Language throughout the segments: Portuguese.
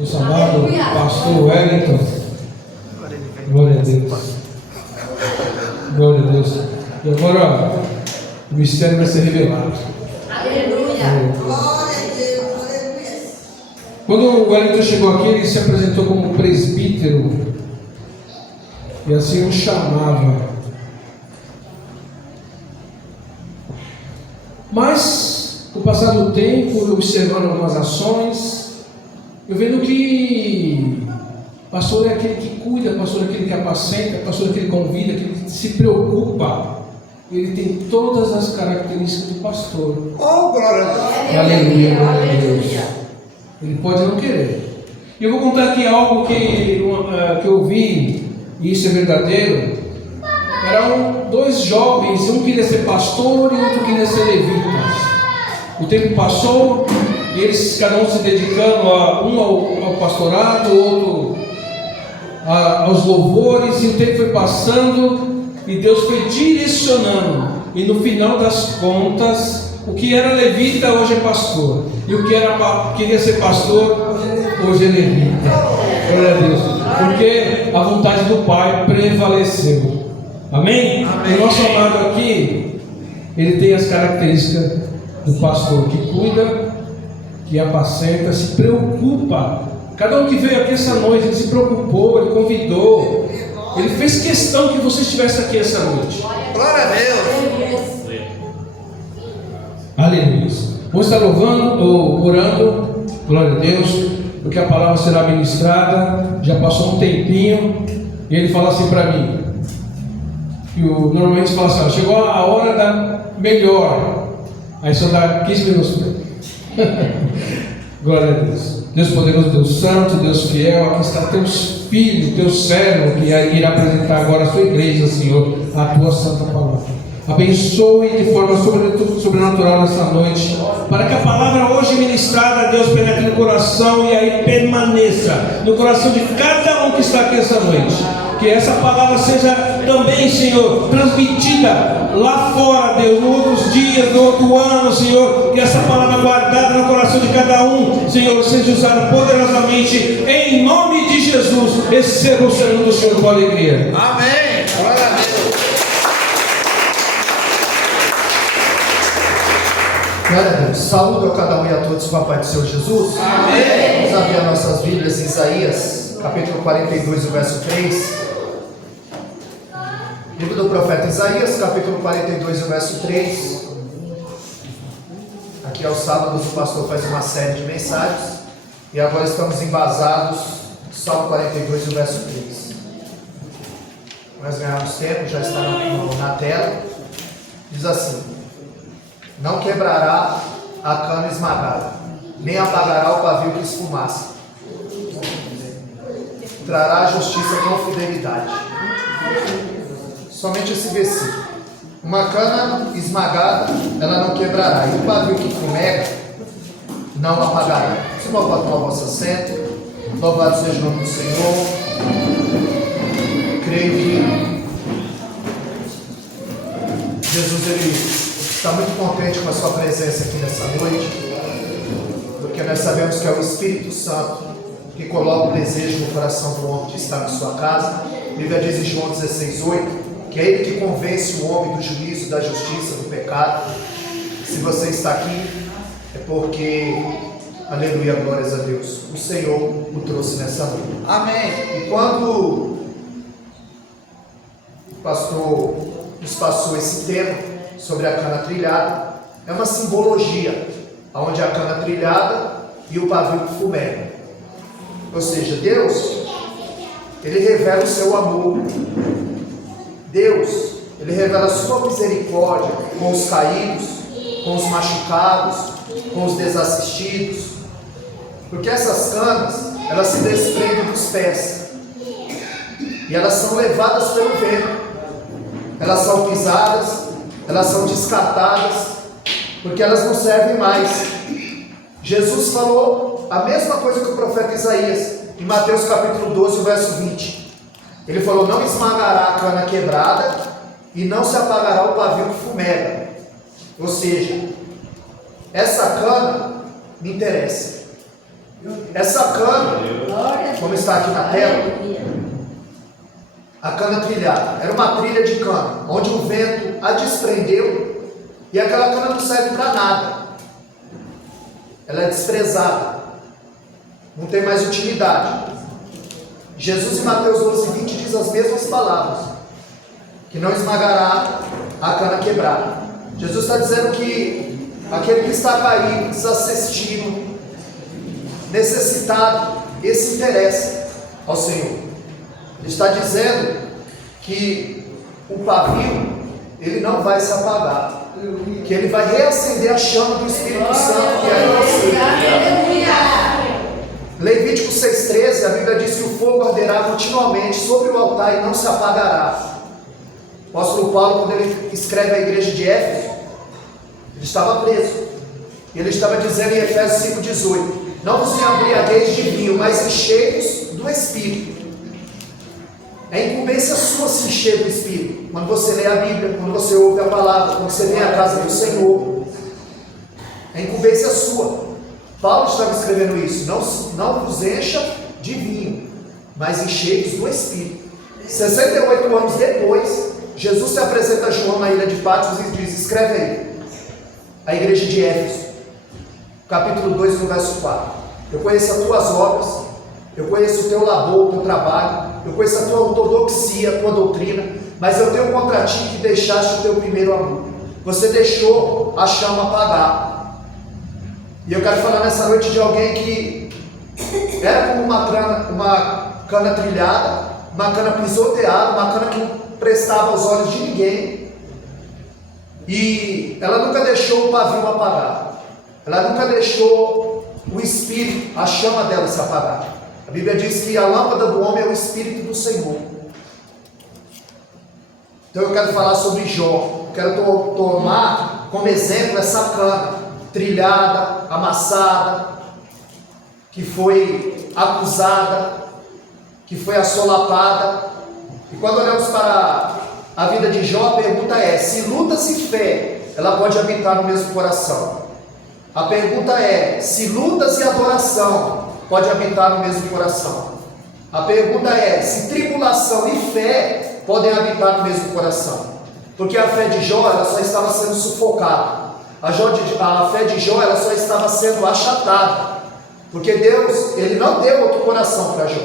nosso amado pastor Wellington. Glória a Deus. Glória a Deus. E agora o mistério vai ser revelado. Aleluia. Quando o Wellington chegou aqui, ele se apresentou como presbítero. E assim o chamava. Mas, com o passar do tempo, observando algumas ações, eu vendo que pastor é aquele que cuida, pastor é aquele que apacenta, pastor é aquele que convida, aquele que se preocupa. Ele tem todas as características do pastor. Oh, glória a Deus. Aleluia, glória a Deus. Ele pode não querer. E eu vou contar aqui algo que eu vi, e isso é verdadeiro. Eram dois jovens, um queria ser pastor e outro queria ser levita. O tempo passou e eles, cada um se dedicando ao pastorado, outro aos louvores, e o tempo foi passando e Deus foi direcionando. E no final das contas, o que era levita hoje é pastor, e o que queria ser pastor hoje é levita. Glória a Deus, porque a vontade do Pai prevaleceu. Amém? Amém. O nosso amado aqui, ele tem as características do pastor, que cuida, que apacenta, se preocupa. Cada um que veio aqui essa noite, ele se preocupou, ele convidou, ele fez questão que você estivesse aqui essa noite. Glória a Deus. Aleluia. Vamos estar louvando, orando, glória a Deus, porque a palavra será ministrada. Já passou um tempinho, e ele fala assim para mim, que normalmente fala assim, chegou a hora da melhor, aí só dá 15 minutos. Glória a Deus. Deus poderoso, Deus santo, Deus fiel, aqui está teus filhos, teu servo, que irá apresentar agora a sua igreja, Senhor, a tua santa palavra. Abençoe de forma sobrenatural nessa noite, para que a palavra hoje ministrada, Deus, penetre no coração e aí permaneça no coração de cada um que está aqui essa noite. Que essa palavra seja também, Senhor, transmitida lá fora, Deus, nos outros dias, no outro ano, Senhor. Que essa palavra guardada no coração de cada um, Senhor, seja usada poderosamente em nome de Jesus. Receba o sermão do Senhor com alegria. Amém. Glória a Deus. Glória a Deus. Saúdo a cada um e a todos com a paz do Senhor Jesus. Amém. Vamos abrir as nossas Bíblias em Isaías, capítulo 42, o verso 3. Livro do profeta Isaías, capítulo 42, o verso 3. Aqui aos sábados o pastor faz uma série de mensagens, e agora estamos embasados no Salmo 42, o verso 3. Nós ganhamos tempo, já está na tela. Diz assim: não quebrará a cana esmagada, nem apagará o pavio que esfumaça. Trará a justiça com fidelidade. Somente esse versículo. Uma cana esmagada, ela não quebrará, e o pavio que fumega não apagará. Se não pode tomar o vosso assento. Louvado seja o nome do Senhor. Creio que Jesus, ele está muito contente com a sua presença aqui nessa noite, porque nós sabemos que é o Espírito Santo que coloca o desejo no coração do homem de estar na sua casa. A Bíblia diz em João 16:8 que é Ele que convence o homem do juízo, da justiça, do pecado. Se você está aqui, é porque, aleluia, glórias a Deus, o Senhor o trouxe nessa noite. Amém. E quando o pastor nos passou esse tema sobre a cana trilhada, é uma simbologia, onde a cana trilhada e o pavio que fumega. Ou seja, Deus, Ele revela o seu amor. Deus, Ele revela a sua misericórdia com os caídos, com os machucados, com os desassistidos. Porque essas canas, elas se desprendem dos pés, e elas são levadas pelo vento. Elas são pisadas, elas são descartadas, porque elas não servem mais. Jesus falou a mesma coisa que o profeta Isaías, em Mateus capítulo 12, verso 20. Ele falou: não esmagará a cana quebrada, e não se apagará o pavio que fumega. Ou seja, essa cana me interessa. essa cana, como está aqui na tela, a cana trilhada, era uma trilha de cana, onde o vento a desprendeu e aquela cana não serve para nada. Ela é desprezada, não tem mais utilidade. Jesus em Mateus 12:20 diz as mesmas palavras, que não esmagará a cana quebrada. Jesus está dizendo que aquele que está caído, desassistido, necessitado, esse interessa ao Senhor. Ele está dizendo que o pavio, ele não vai se apagar, que ele vai reacender a chama do Espírito Santo que é em você. Levítico 6,13, a Bíblia diz que o fogo arderá continuamente sobre o altar e não se apagará. O apóstolo Paulo, quando ele escreve a igreja de Éfeso, ele estava preso. Ele estava dizendo em Efésios 5,18: não vos embriagueis de vinho, mas enchei-vos do Espírito. É incumbência sua se encher do Espírito. Quando você lê a Bíblia, quando você ouve a palavra, quando você vem à casa do Senhor, é incumbência sua. Paulo estava escrevendo isso: não vos encha de vinho, mas enchei-vos do Espírito. 68 anos depois, Jesus se apresenta a João na ilha de Patmos e diz: escreve aí, a igreja de Éfeso, capítulo 2, no verso 4. Eu conheço as tuas obras, eu conheço o teu labor, o teu trabalho, eu conheço a tua ortodoxia, a tua doutrina, mas eu tenho contra ti que deixaste o teu primeiro amor. Você deixou a chama apagar. E eu quero falar nessa noite de alguém que era como uma cana trilhada, uma cana pisoteada, uma cana que não prestava aos olhos de ninguém, e ela nunca deixou o pavio apagar, ela nunca deixou o Espírito, a chama dela se apagar. A Bíblia diz que a lâmpada do homem é o Espírito do Senhor. Então eu quero falar sobre Jó. Eu quero tomar como exemplo essa cana trilhada, amassada, que foi acusada, que foi assolapada. E quando olhamos para a vida de Jó, a pergunta é: se lutas e fé, ela pode habitar no mesmo coração? A pergunta é: se lutas e adoração pode habitar no mesmo coração? A pergunta é: se tribulação e fé podem habitar no mesmo coração? Porque a fé de Jó, ela só estava sendo sufocada. A fé de Jó, ela só estava sendo achatada. Porque Deus, Ele não deu outro coração para Jó.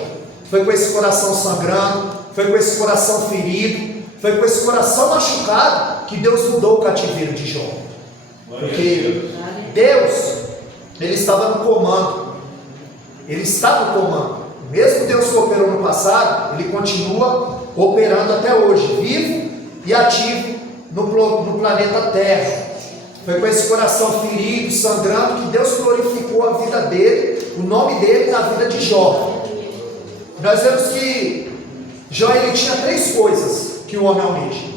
Foi com esse coração sangrando, foi com esse coração ferido, foi com esse coração machucado que Deus mudou o cativeiro de Jó. Porque Deus, Ele estava no comando. Ele está no comando. Mesmo Deus que operou no passado, Ele continua operando até hoje, vivo e ativo no planeta Terra. Foi com esse coração ferido, sangrando, que Deus glorificou a vida dele, o nome dele na vida de Jó. Nós vemos que Jó, ele tinha 3 coisas que o homem almeja.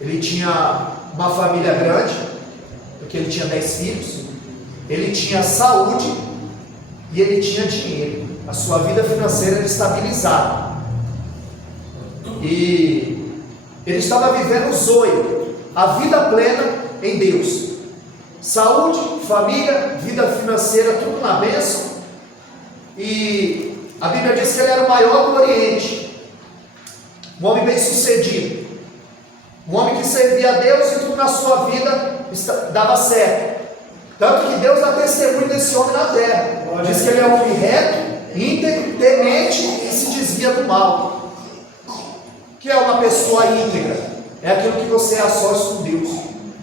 Ele tinha uma família grande, porque ele tinha 10 filhos. Ele tinha saúde e ele tinha dinheiro. A sua vida financeira era estabilizada. E ele estava vivendo o zoe, a vida plena em Deus. Saúde, família, vida financeira, tudo na bênção. E a Bíblia diz que ele era o maior do Oriente, um homem bem sucedido, um homem que servia a Deus e tudo na sua vida dava certo. Tanto que Deus dá testemunho desse homem na terra. Diz que ele é um homem reto, íntegro, temente e se desvia do mal. O que é uma pessoa íntegra? É aquilo que você é a sós com Deus.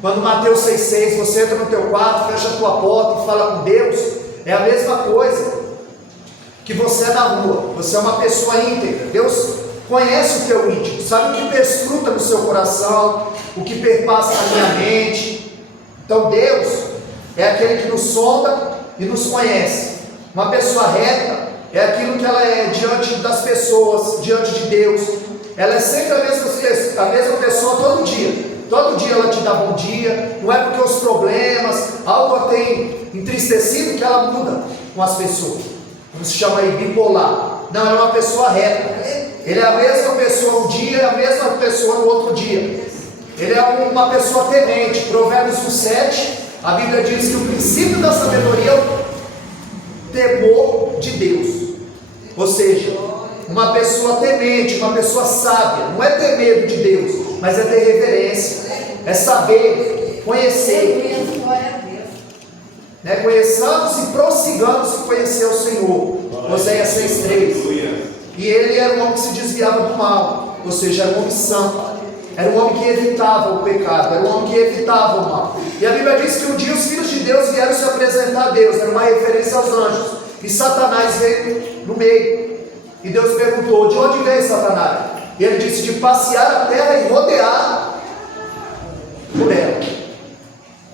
Quando Mateus 6,6, você entra no teu quarto, fecha a tua porta e fala com Deus, é a mesma coisa que você é na rua. Você é uma pessoa íntegra. Deus conhece o teu íntimo, sabe o que perscruta no seu coração, o que perpassa na minha mente. Então Deus é aquele que nos sonda e nos conhece. Uma pessoa reta é aquilo que ela é diante das pessoas, diante de Deus. Ela é sempre a mesma pessoa todo dia. Todo dia ela te dá bom dia. Não é porque os problemas, algo a tem entristecido, que ela muda com as pessoas. Como se chama aí, bipolar. Não, ela é uma pessoa reta. Ele é a mesma pessoa um dia e a mesma pessoa no outro dia. Ele é uma pessoa temente. Provérbios 1,7, a Bíblia diz que o princípio da sabedoria é o temor de Deus. Ou seja, uma pessoa temente, uma pessoa sábia, não é ter medo de Deus, mas é ter reverência, é saber, conhecer. Né? Conheçamos e prossigamos em conhecer o Senhor. Oséias 6,3. E ele era um homem que se desviava do mal, ou seja, era um homem santo, era um homem que evitava o pecado, era um homem que evitava o mal. E a Bíblia diz que um dia os filhos de Deus vieram se apresentar a Deus, era uma referência aos anjos, e Satanás veio no meio. E Deus perguntou: de onde veio Satanás? E ele disse: de passear a terra e rodear por ela.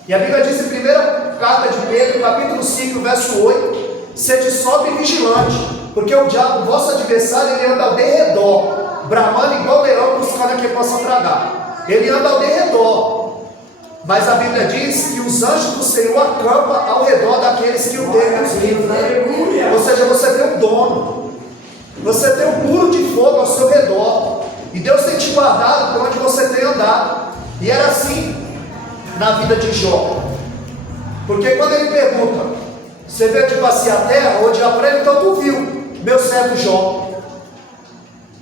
E a Bíblia diz em primeira carta de Pedro, capítulo 5, verso 8: sede sóbrio e vigilante, porque o diabo, vosso adversário, ele anda ao derredor, bramando igual leão, buscando a quem possa tragar. Ele anda ao derredor, mas a Bíblia diz que os anjos do Senhor acampam ao redor daqueles que o temem os livros. Ou seja, você tem um dono, você tem um muro de fogo ao seu redor, e Deus tem te guardado por onde você tem andado. E era assim na vida de Jó, porque quando ele pergunta: você veio de passear a terra ou de aprender? Então tu viu meu servo Jó.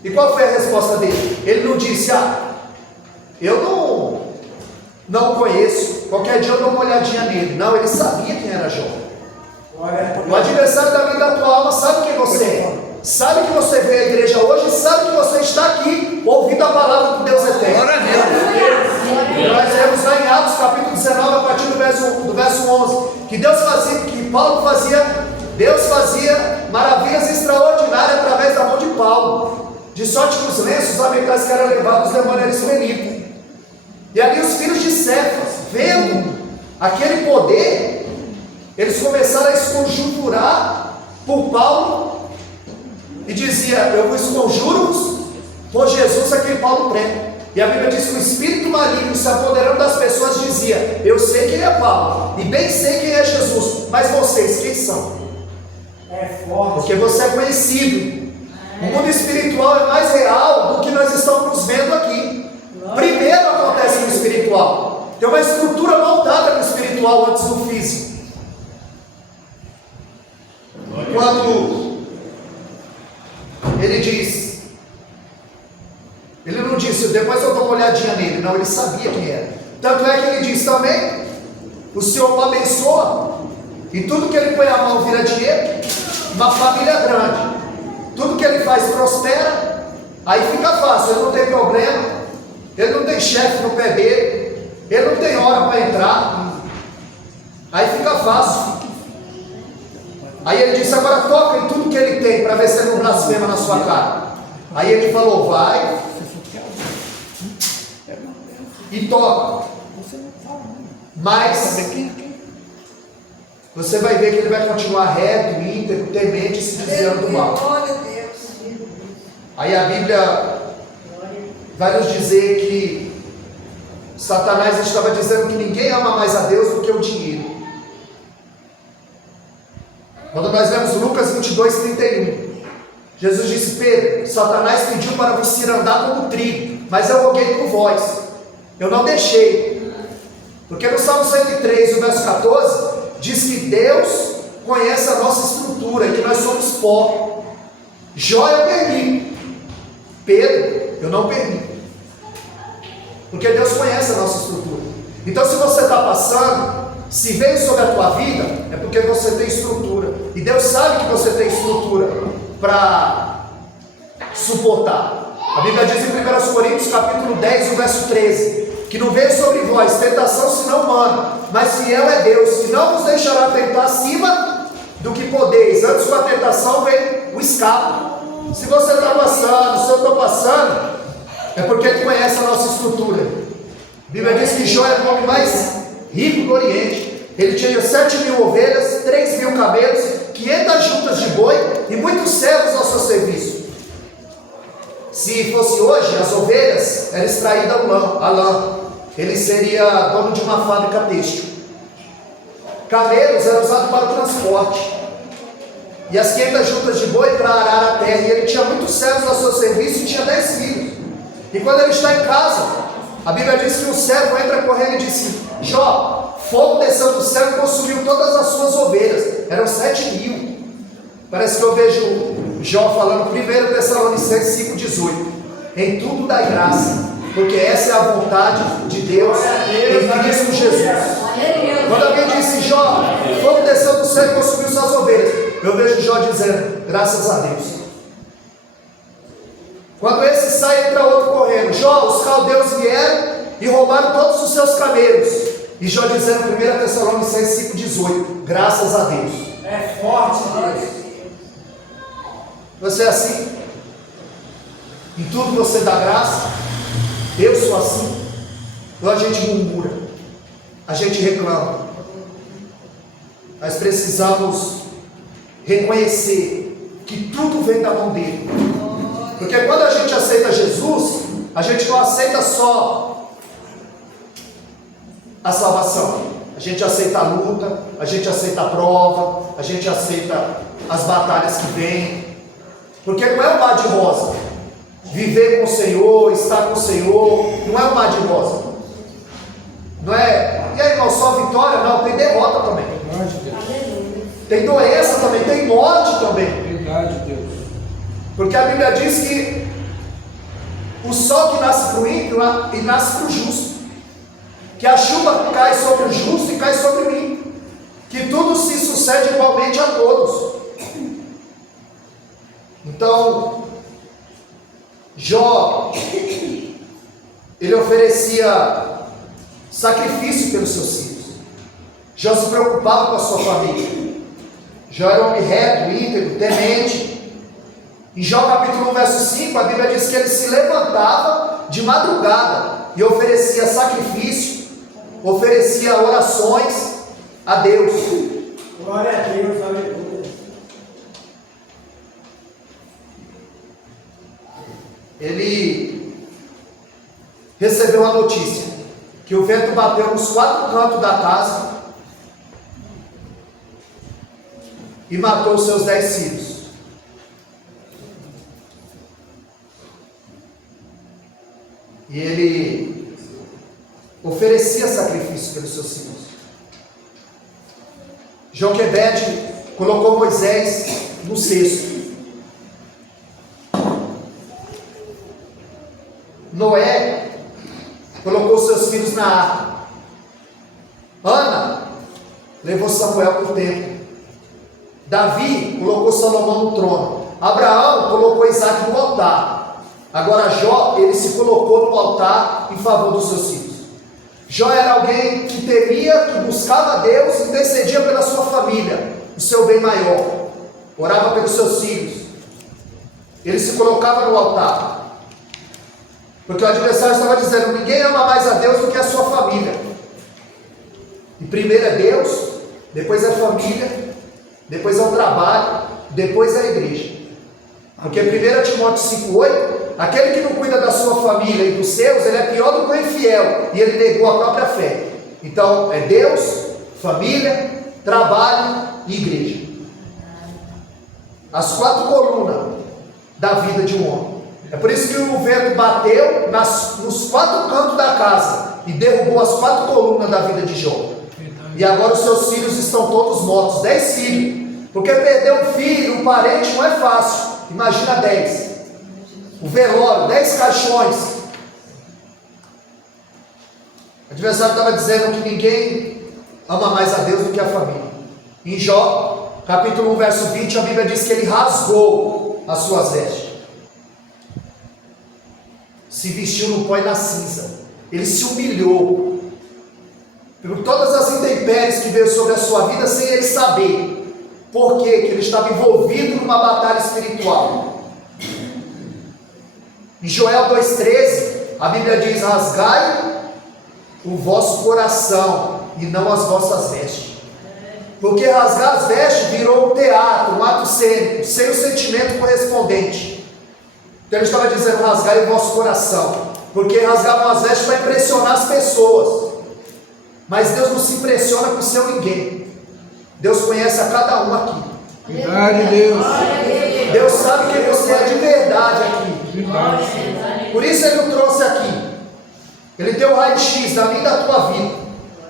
E qual foi a resposta dele? Ele não disse: eu não conheço, qualquer dia eu dou uma olhadinha nele. Não, ele sabia quem era Jó. O adversário da vida da tua alma sabe quem você é, sabe que você veio à igreja hoje, sabe que você está aqui ouvindo a palavra do Deus eterno. Nós vemos lá em Atos capítulo 19, a partir do verso 11, que Deus fazia maravilhas extraordinárias através da mão de Paulo, de sorte que os lenços aventais que eram levados, os demônios eram expelidos. E ali os filhos de Cefas, vendo aquele poder, eles começaram a esconjurar por Paulo, e dizia: eu vos conjuro por Jesus a quem Paulo prega. E a Bíblia diz que o espírito maligno se apoderando das pessoas dizia: eu sei quem é Paulo, e bem sei quem é Jesus, mas vocês quem são? Porque você é conhecido. O mundo espiritual é mais real do que nós estamos nos vendo aqui. Primeiro acontece no espiritual. Tem uma estrutura montada no espiritual antes do físico. Quando ele diz, ele não disse: depois eu dou uma olhadinha nele. Não, ele sabia quem era. Tanto é que ele diz também: o Senhor o abençoa, e tudo que ele põe a mão vira dinheiro. Uma família grande, tudo que ele faz prospera. Aí fica fácil, ele não tem problema, ele não tem chefe no pé dele, ele não tem hora para entrar. Aí fica fácil. Aí ele disse: agora toca em tudo que ele tem, para ver se ele não blasfema na sua cara. Aí ele falou: vai e toca, mas você vai ver que ele vai continuar reto, íntegro, temente, se desviando do mal. Aí a Bíblia vai nos dizer que Satanás estava dizendo que ninguém ama mais a Deus do que o dinheiro. Quando nós vemos Lucas 22:31, Jesus disse: Pedro, Satanás pediu para você andar como trigo, mas eu roguei por vós, eu não deixei. Porque no Salmo 103, o verso 14, diz que Deus conhece a nossa estrutura, que nós somos pó. Jó eu permito, Pedro eu não permito, porque Deus conhece a nossa estrutura. Então, se você está passando, se veio sobre a tua vida, é porque você tem estrutura, e Deus sabe que você tem estrutura para suportar. A Bíblia diz em 1 Coríntios capítulo 10, o verso 13, que não veio sobre vós tentação senão humana, mas fiel é Deus, que não vos deixará tentar acima do que podeis. Antes com a tentação vem o escape. Se você está passando, se eu estou passando, é porque Ele conhece a nossa estrutura. A Bíblia diz que Jó era o homem mais rico do Oriente. Ele tinha 7.000 ovelhas, 3.000 camelos, 500 juntas de boi e muitos servos ao seu serviço. Se fosse hoje, as ovelhas eram extraídas a lã. Ele seria dono de uma fábrica têxtil. Camelos eram usados para o transporte. E as 500 juntas de boi para arar a terra. E ele tinha muitos servos ao seu serviço e tinha 10 filhos. E quando ele está em casa, a Bíblia diz que um servo entra correndo e disse: Jó, fogo desceu do céu e consumiu todas as suas ovelhas. Eram 7.000. Parece que eu vejo Jó falando 1 Tessalonicenses 5,18. Em tudo dai graça, porque essa é a vontade de Deus em Cristo Jesus. Quando alguém disse, Jó, fogo desceu do céu e consumiu suas ovelhas, eu vejo Jó dizendo, graças a Deus. Quando esse sai, entra outro correndo. Jó, os caldeus vieram e roubaram todos os seus camelos. E Jó dizendo, 1 Tessalonicenses 5,18, graças a Deus. É forte, Deus. Você é assim? Em tudo você dá graça? Eu sou assim? Ou a gente murmura? A gente reclama? Nós precisamos reconhecer que tudo vem da mão dele. Porque quando a gente aceita Jesus, a gente não aceita só a salvação. A gente aceita a luta, a gente aceita a prova, a gente aceita as batalhas que vêm. Porque não é um mar de rosa. Viver com o Senhor, estar com o Senhor, não é um mar de rosa. Não é, e aí irmão, só vitória? Não, tem derrota também. Verdade, Deus. Tem doença também, tem morte também. Verdade, Deus. Porque a Bíblia diz que o sol que nasce para o ímpio e nasce para o justo. Que a chuva cai sobre o justo e cai sobre o ímpio. Que tudo se sucede igualmente a todos. Então, Jó, ele oferecia sacrifício pelos seus filhos. Jó se preocupava com a sua família. Jó era um homem reto, íntegro, temente. Em Jó capítulo 1, verso 5, a Bíblia diz que ele se levantava de madrugada e oferecia sacrifício, oferecia orações a Deus. Glória a Deus, aleluia. Ele recebeu a notícia que o vento bateu nos 4 cantos da casa e matou os seus 10 filhos. E ele oferecia sacrifício pelos seus filhos. Joquebede colocou Moisés no cesto. Noé colocou seus filhos na arca. Ana levou Samuel para o templo. Davi colocou Salomão no trono. Abraão colocou Isaac no altar. Agora Jó, ele se colocou no altar em favor dos seus filhos. Jó era alguém que temia, que buscava a Deus, intercedia pela sua família, o seu bem maior. Orava pelos seus filhos. Ele se colocava no altar. Porque o adversário estava dizendo, ninguém ama mais a Deus do que a sua família. E primeiro é Deus, depois é a família, depois é o trabalho, depois é a igreja. Porque 1 Timóteo 5,8, aquele que não cuida da sua família e dos seus, ele é pior do que o infiel, e ele negou a própria fé. Então é Deus, família, trabalho e igreja. As 4 colunas da vida de um homem. É por isso que o vento bateu nos 4 cantos da casa e derrubou as 4 colunas da vida de Jó. E agora os seus filhos estão todos mortos, 10 filhos. Porque perder um filho, um parente não é fácil. Imagina 10. O velório, 10 caixões. O adversário estava dizendo que ninguém ama mais a Deus do que a família. Em Jó, capítulo 1, verso 20, a Bíblia diz que ele rasgou as suas vestes. Se vestiu no pó e na cinza. Ele se humilhou por todas as intempéries que veio sobre a sua vida sem ele saber. Por quê? Que ele estava envolvido numa batalha espiritual. Em Joel 2,13, a Bíblia diz, rasgai o vosso coração e não as vossas vestes. Porque rasgar as vestes virou um teatro, um ato cênico, sem o sentimento correspondente. Então ele estava dizendo, rasgai o vosso coração. Porque rasgavam as vestes para impressionar as pessoas. Mas Deus não se impressiona com o seu ninguém. Deus conhece a cada um aqui. Verdade, Deus. Deus sabe quem você é de verdade aqui. Verdade. Por isso Ele o trouxe aqui. Ele deu o raio-x da minha e da tua vida.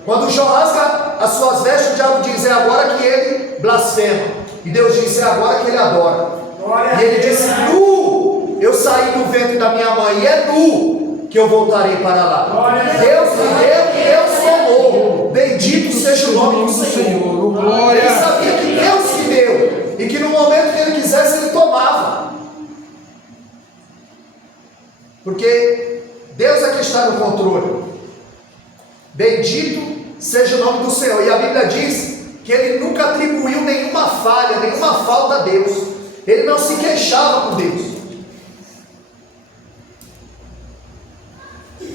Quando Jó rasga as suas vestes, o diabo diz, é agora que ele blasfema. E Deus disse: é agora que ele adora. Glória E ele a Deus. disse: nu eu saí do ventre da minha mãe, e é nu que eu voltarei para lá. Glória a Deus. Deus me deu e Deus tomou. Bendito seja o nome do Senhor. Glória. Ele sabia que Deus me deu, e que no momento que ele quisesse, ele tomava. Porque Deus é que está no controle. Bendito seja o nome do Senhor. E a Bíblia diz que ele nunca atribuiu nenhuma falha, nenhuma falta a Deus. Ele não se queixava com Deus.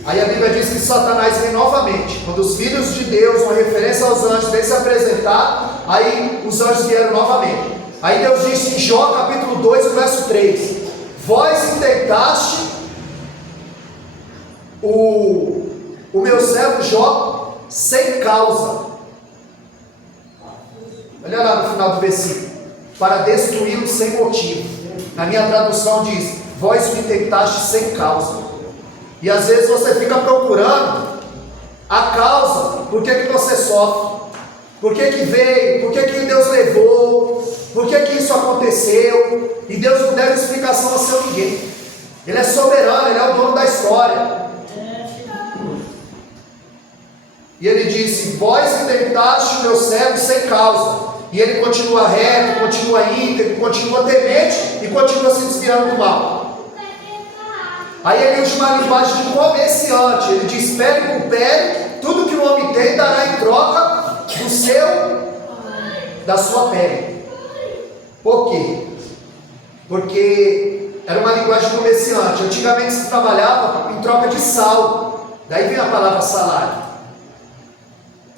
Aí a Bíblia diz que Satanás vem novamente. Quando os filhos de Deus, uma referência aos anjos, vem se apresentar, aí os anjos vieram novamente. Aí Deus disse em Jó capítulo 2, verso 3: vós intentaste o meu servo Jó sem causa. Olha lá no final do versículo: para destruí-lo sem motivo. Na minha tradução diz: vós me tentaste sem causa. E às vezes você fica procurando a causa, por que você sofre, por que veio, por que Deus levou, por que isso aconteceu. E Deus não deve explicação a seu ninguém. Ele é soberano, ele é o dono da história. E ele disse: vós intentaste o meu servo sem causa. E ele continua reto, continua íntegro, continua temente e continua se desviando do mal. Aí ele usa uma linguagem de comerciante. Ele diz: pele por pele, tudo que o homem tem dará em troca da sua pele. Por quê? Porque era uma linguagem de comerciante. Antigamente se trabalhava em troca de sal. Daí vem a palavra salário.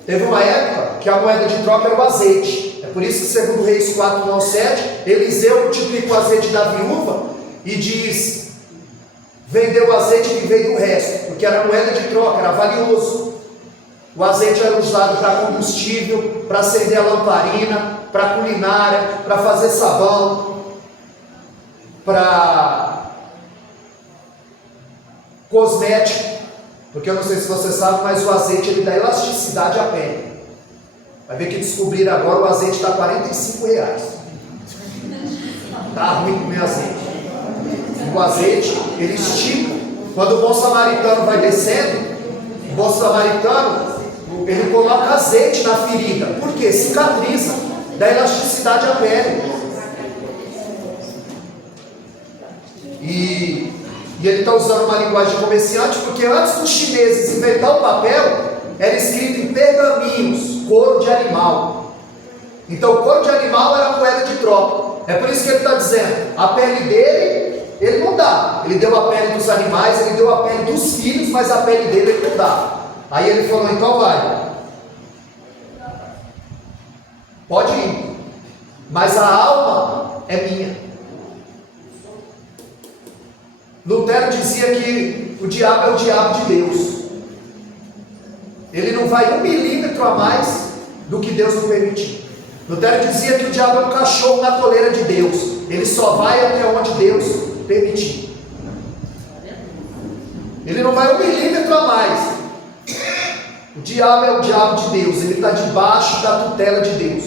Teve uma época que a moeda de troca era o azeite. É por isso que, segundo Reis 4, 1 ao 7, Eliseu multiplica o azeite da viúva e diz: vendeu o azeite e veio do resto, porque era moeda de troca, era valioso. O azeite era usado para combustível, para acender a lamparina, para culinária, para fazer sabão, para cosmético. Porque eu não sei se você sabe, mas o azeite ele dá elasticidade à pele. Vai ver que descobriram agora, o azeite está R$45. Está ruim comer azeite. O azeite, ele estica. Quando o bom samaritano vai descendo, o bom samaritano, ele coloca azeite na ferida. Por quê? Cicatriza, dá elasticidade à pele. E ele está usando uma linguagem de comerciante, porque antes dos chineses inventar o papel, era escrito em pergaminhos, couro de animal. Então o couro de animal era a moeda de troca. É por isso que ele está dizendo: a pele dele, ele não dá. Ele deu a pele dos animais, ele deu a pele dos filhos, mas a pele dele ele não dá. Aí ele falou: então vai, pode ir, mas a alma é minha. Lutero dizia que o diabo é o diabo de Deus. Ele não vai 1 milímetro a mais do que Deus não permitir. Lutero dizia que o diabo é um cachorro na coleira de Deus. Ele só vai até onde Deus permitir. Ele não vai 1 milímetro a mais. O diabo é o diabo de Deus. Ele está debaixo da tutela de Deus.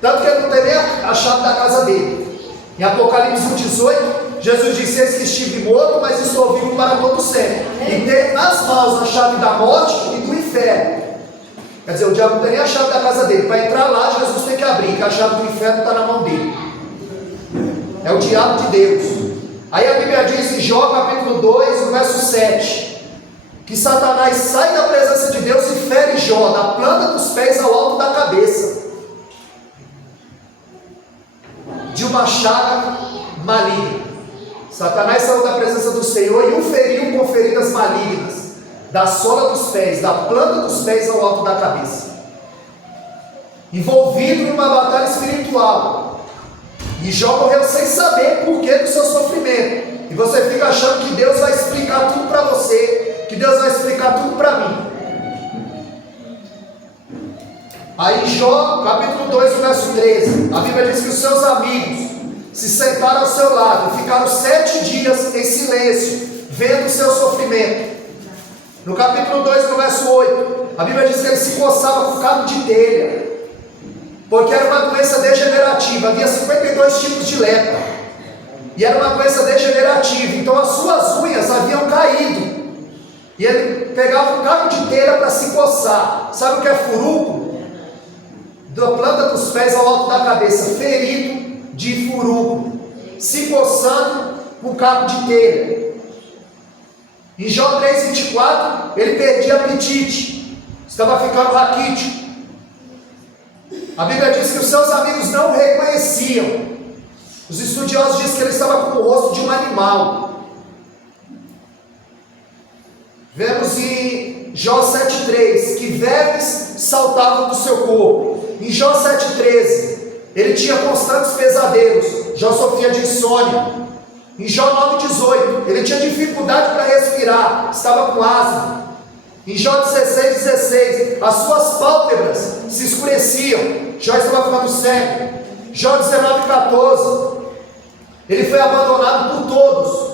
Tanto que ele não tem nem a chave da casa dele. Em Apocalipse 18, Jesus disse: eis que estive morto, mas estou vivo para todo sempre. E tem nas mãos a chave da morte e do inferno. Quer dizer, o diabo não tem nem a chave da casa dele. Para entrar lá, Jesus tem que abrir, que a chave do inferno está na mão dele. É o diabo de Deus. Aí a Bíblia diz em Jó capítulo 2, no verso 7, que Satanás sai da presença de Deus e fere Jó, da planta dos pés ao alto da cabeça, de uma chaga maligna. Satanás saiu da presença do Senhor e o feriu com feridas malignas, da sola dos pés, da planta dos pés ao alto da cabeça, envolvido em uma batalha espiritual. E Jó morreu sem saber por que do seu sofrimento. E você fica achando que Deus vai explicar tudo para você, que Deus vai explicar tudo para mim. Aí Jó, capítulo 2, verso 13, a Bíblia diz que os seus amigos se sentaram ao seu lado e ficaram 7 dias em silêncio, vendo o seu sofrimento. No capítulo 2, no verso 8, a Bíblia diz que ele se coçava com cabo de telha. porque era uma doença degenerativa, havia 52 tipos de lepra, e era uma doença degenerativa, então as suas unhas haviam caído, e ele pegava um caco de telha para se coçar. Sabe o que é furúnculo? Da planta dos pés ao alto da cabeça, ferido de furúnculo, se coçando com caco de telha. Em Jó 3,24, ele perdia apetite, estava ficando raquítico. A Bíblia diz que os seus amigos não o reconheciam. Os estudiosos dizem que ele estava com o rosto de um animal. Vemos em Jó 7,3 que vermes saltavam do seu corpo. Em Jó 7,13 ele tinha constantes pesadelos. Jó sofria de insônia. Em Jó 9,18 ele tinha dificuldade para respirar, estava com asma. Em Jó 16,16 as suas pálpebras se escureciam, Jó estava ficando cego. Jó 19,14 ele foi abandonado por todos.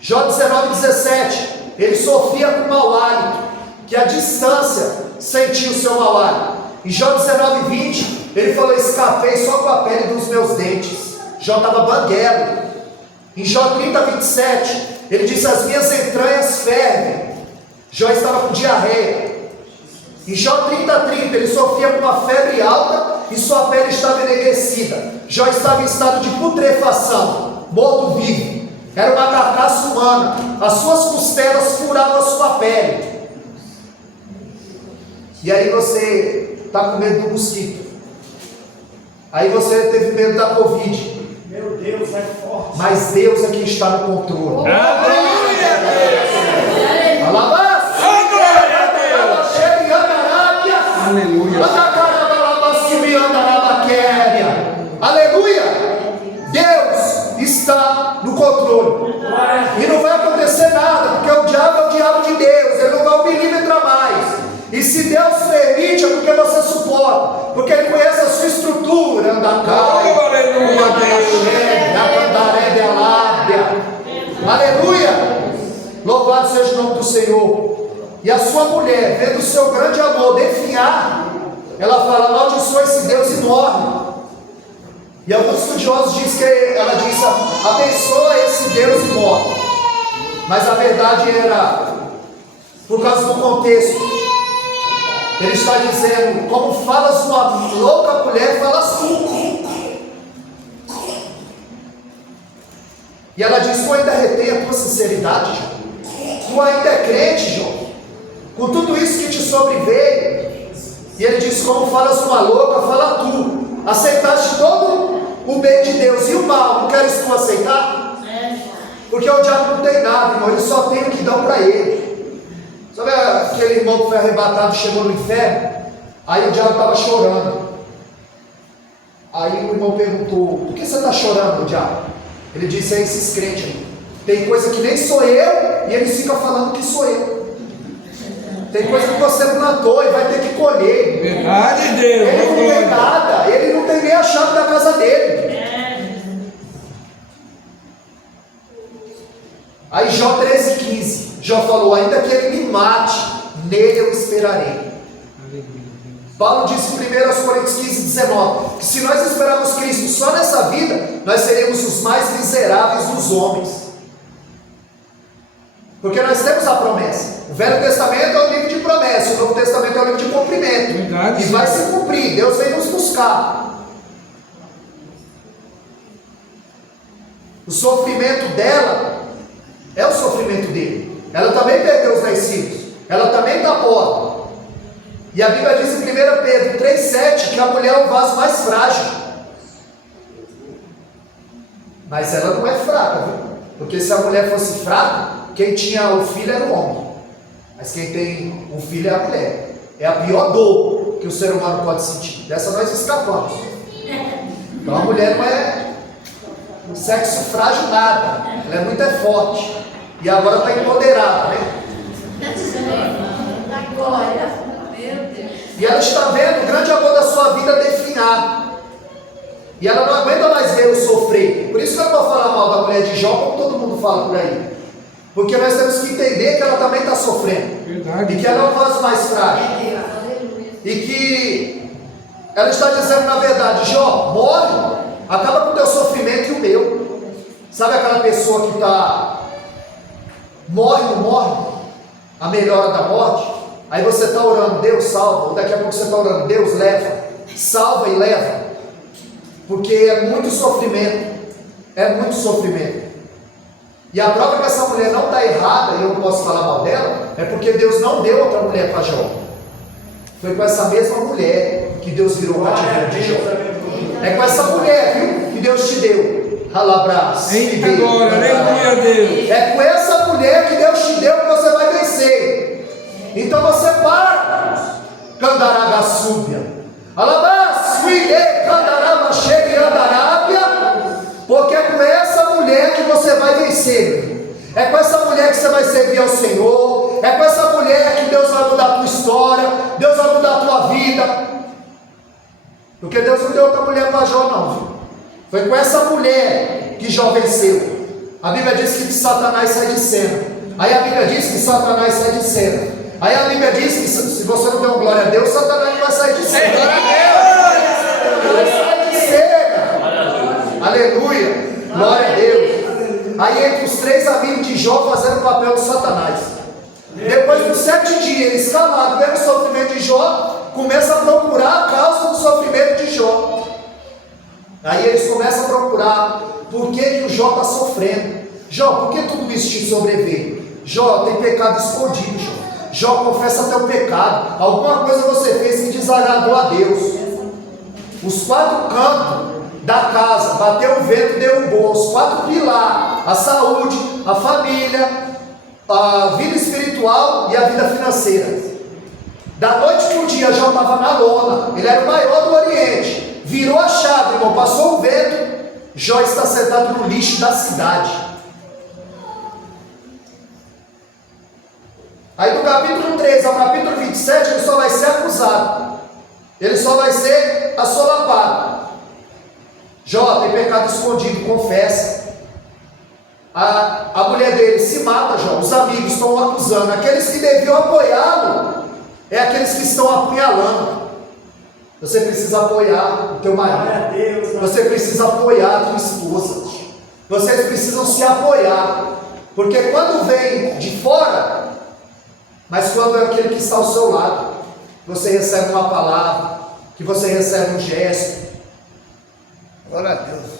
Jó 19,17 ele sofria com mau hálito, que a distância sentia o seu mau hálito. Em Jó 19,20 ele falou: escapei só com a pele dos meus dentes. Jó estava banguelo. Em Jó 30,27 ele disse: as minhas entranhas fervem. Jó estava com diarreia. Em Jó 30,30 ele sofria com uma febre alta e sua pele estava enegrecida. Jó estava em estado de putrefação, morto vivo. Era uma carcaça humana, as suas costelas furavam a sua pele. E aí você está com medo do mosquito, aí você teve medo da Covid. Meu Deus, é forte. Mas Deus é quem está no controle. Aleluia. Aleluia! Deus está no controle. E não vai acontecer nada, porque o diabo é o diabo de Deus. Ele não vai 1 milímetro a mais. E se Deus permite, é porque você suporta, porque Ele conhece a sua estrutura. Aleluia! Louvado seja o nome do Senhor. E a sua mulher, vendo o seu grande amor definhar, ela fala: amaldiçoa esse Deus e morre. E alguns estudiosos dizem que ela disse: abençoa esse Deus e morre. Mas a verdade era, por causa do contexto, ele está dizendo: como falas uma louca mulher, falas tu. E ela diz: tu ainda retém a tua sinceridade, Jó? Tu ainda é crente, Jó? Com tudo isso que te sobreveio. E ele diz: como falas uma louca, fala tu. Aceitaste todo o bem de Deus e o mal, não queres tu aceitar? Porque o diabo não tem nada, irmão, ele só tem o que dão para ele. Sabe aquele irmão que foi arrebatado, chegou no inferno? Aí o diabo estava chorando. Aí o irmão perguntou: por que você está chorando, diabo? Ele disse: é esses crentes aí. Tem coisa que nem sou eu, e eles ficam falando que sou eu. Tem coisa que você plantou e vai ter que colher. Verdade, Deus. Ele não tem nada, ele não tem nem a chave da casa dele. Aí Jó 13,15, Jó falou: ainda que ele me mate, nele eu esperarei. Paulo disse em 1 Coríntios 15,19 que se nós esperarmos Cristo só nessa vida, nós seremos os mais miseráveis dos homens. Porque nós temos a promessa. O Velho Testamento é o livro de promessa, o Novo Testamento é o livro de cumprimento. Verdade, e vai se cumprir, Deus vem nos buscar. O sofrimento dela é o sofrimento dele. Ela também perdeu os nascidos, ela também está pobre. E a Bíblia diz em 1 Pedro 3,7 que a mulher é o vaso mais frágil. Mas ela não é fraca, viu? Porque se a mulher fosse fraca, quem tinha o filho era o homem. Mas quem tem o filho é a mulher. É a pior dor que o ser humano pode sentir. Dessa nós escapamos. Então a mulher não é um sexo frágil nada. Ela é muito forte. E agora está empoderada, né? Agora. Meu Deus. E ela está vendo o grande amor da sua vida definhar. E ela não aguenta mais ver o sofrer. Por isso que eu não vou falar mal da mulher de Jó, como todo mundo fala por aí. Porque nós temos que entender que ela também está sofrendo. Verdade. E que ela é um vaso mais frágil. Aleluia. E que Ela está dizendo na verdade: Jó, morre, acaba com o teu sofrimento e o meu. Sabe aquela pessoa que está, morre, não morre, a melhora da morte? Aí você está orando, Deus salva, ou daqui a pouco você está orando, Deus leva, salva e leva, porque é muito sofrimento, e a prova que essa mulher não está errada, e eu não posso falar mal dela, é porque Deus não deu outra mulher para Jó. Foi com essa mesma mulher que Deus virou o cativeiro de Jó. É com essa mulher, viu, que Deus te deu. Alabras. Agora, aleluia a Deus. É com essa mulher que Deus te deu que você vai vencer. Então você para. Candaragassúbia. Alabras. Suide, candaraba, chega e andarábia. Porque é com essa mulher que você vai vencer. É com essa mulher que você vai servir ao Senhor. É com essa mulher que Deus vai mudar a tua história. Deus vai mudar a tua vida. Porque Deus não deu outra mulher para Jó, não, viu? Foi com essa mulher que Jó venceu. A Bíblia diz que Satanás sai de cena. Aí a Bíblia diz que Satanás sai de cena. Aí a Bíblia diz que se você não der um glória a Deus, Satanás não vai sair de cena. Vai sair de cena. Aleluia. Glória a Deus. Aí entre os 3 amigos de Jó fazendo o papel de Satanás. Depois dos 7 dias, eles calados, vendo o sofrimento de Jó, começam a procurar a causa do sofrimento de Jó. Aí eles começam a procurar por que o Jó está sofrendo. Jó, por que tudo isso te sobreveio? Jó, tem pecado escondido, Jó. Jó, confessa teu pecado. Alguma coisa você fez que desagradou a Deus. Os 4 cantos da casa, bateu o vento, derrubou. Os 4 pilares: a saúde, a família, a vida espiritual e a vida financeira. Da noite para o dia, Jó estava na lona. Ele era o maior do Oriente. Virou a chave, irmão, passou o vento. Jó está sentado no lixo da cidade. Aí do capítulo 13 ao capítulo 27, ele só vai ser acusado. Ele só vai ser assolapado. Jó tem pecado escondido, confessa. A mulher dele se mata, Jó. Os amigos estão o acusando. Aqueles que deviam apoiá-lo é aqueles que estão apunhalando. Você precisa apoiar o teu marido. Você precisa apoiar a tua esposa. Vocês precisam se apoiar. Porque quando vem de fora, mas quando é aquele que está ao seu lado, você recebe uma palavra, que você recebe um gesto. Glória a Deus.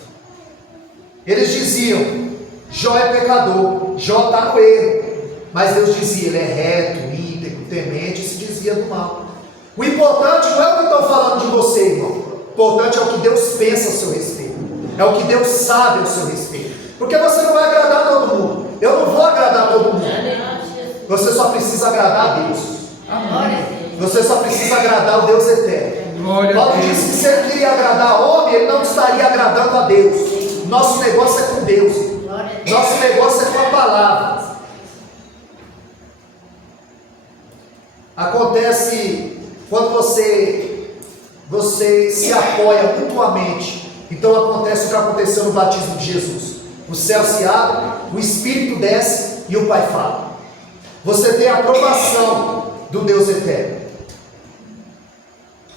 Eles diziam: Jó é pecador, Jó está no erro. Mas Deus dizia: ele é reto, íntegro, temente, e se desvia do mal. O importante não é o que estão falando de você, irmão. O importante é o que Deus pensa a seu respeito. É o que Deus sabe a seu respeito. Porque você não vai agradar todo mundo. Eu não vou agradar todo mundo. Você só precisa agradar a Deus. Você só precisa agradar o Deus eterno. Paulo disse que se ele queria agradar homem, ele não estaria agradando a Deus. Nosso negócio é com Deus. Nosso negócio é com a palavra. Acontece quando você se apoia mutuamente. Então acontece o que aconteceu no batismo de Jesus. O céu se abre, o Espírito desce e o Pai fala. Você tem a aprovação do Deus eterno.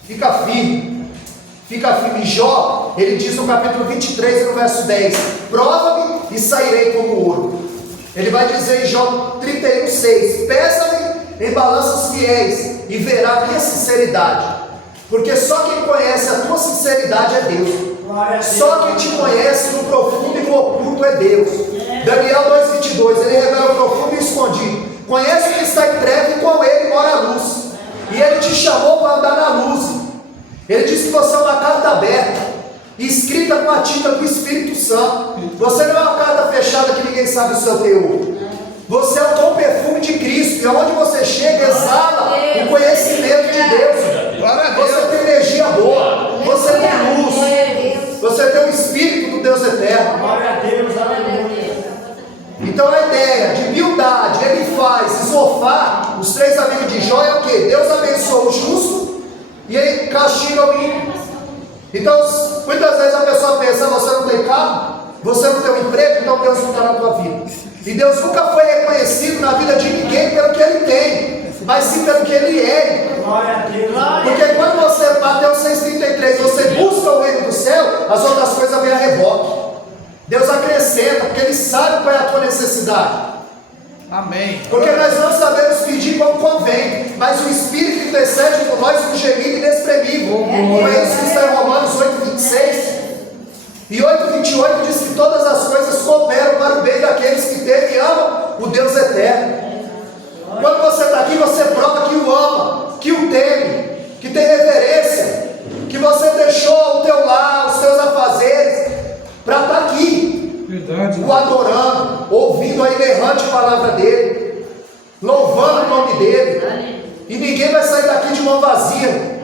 Fica firme. Fica firme. Jó, ele diz no capítulo 23, no verso 10: prova-me e sairei como ouro. Ele vai dizer em Jó 31:6: pesa-me em balanças fiéis e verá a minha sinceridade. Porque só quem conhece a tua sinceridade é Deus. Só quem te conhece no profundo e no oculto é Deus. Daniel 2:22, ele revela o profundo e o escondido. Conhece o que está em treva e com ele mora a luz. E ele te chamou para andar na luz. Ele disse que você é uma carta aberta, escrita com a tinta do Espírito Santo. Você não é uma carta fechada que ninguém sabe o seu teor. Você é o bom perfume de Cristo. E onde você chega, exala o conhecimento de Deus. Você tem energia boa. Você tem luz. Você tem o Espírito do Deus eterno. Glória a Deus, aleluia. Então a ideia de humildade, ele faz esofar. Os 3 amigos de Jó é o que? Deus abençoa o justo e ele castiga o ímpio. Então muitas vezes a pessoa pensa: você não tem carro, você não tem um emprego, então Deus não está na tua vida. E Deus nunca foi reconhecido na vida de ninguém pelo que ele tem. mas sim pelo que Ele é. Glória a Deus. Porque quando você, Mateus 6,33, você busca o reino do céu, as outras coisas vêm a reboque. Deus acrescenta, porque Ele sabe qual é a tua necessidade. Amém. Porque nós não sabemos pedir como convém, mas o Espírito intercede por nós com gemido inexprimível. Não é isso que está em Romanos 8,26? E 8,28 diz que todas as coisas cooperam para o bem daqueles que temem e amam o Deus eterno. Quando você está aqui, você prova que o ama, que o teme, que tem reverência, que você deixou o teu lar, os teus afazeres, para estar aqui, Verdade. o adorando, ouvindo a inerrante palavra dele, louvando o nome dele. E ninguém vai sair daqui de mão vazia.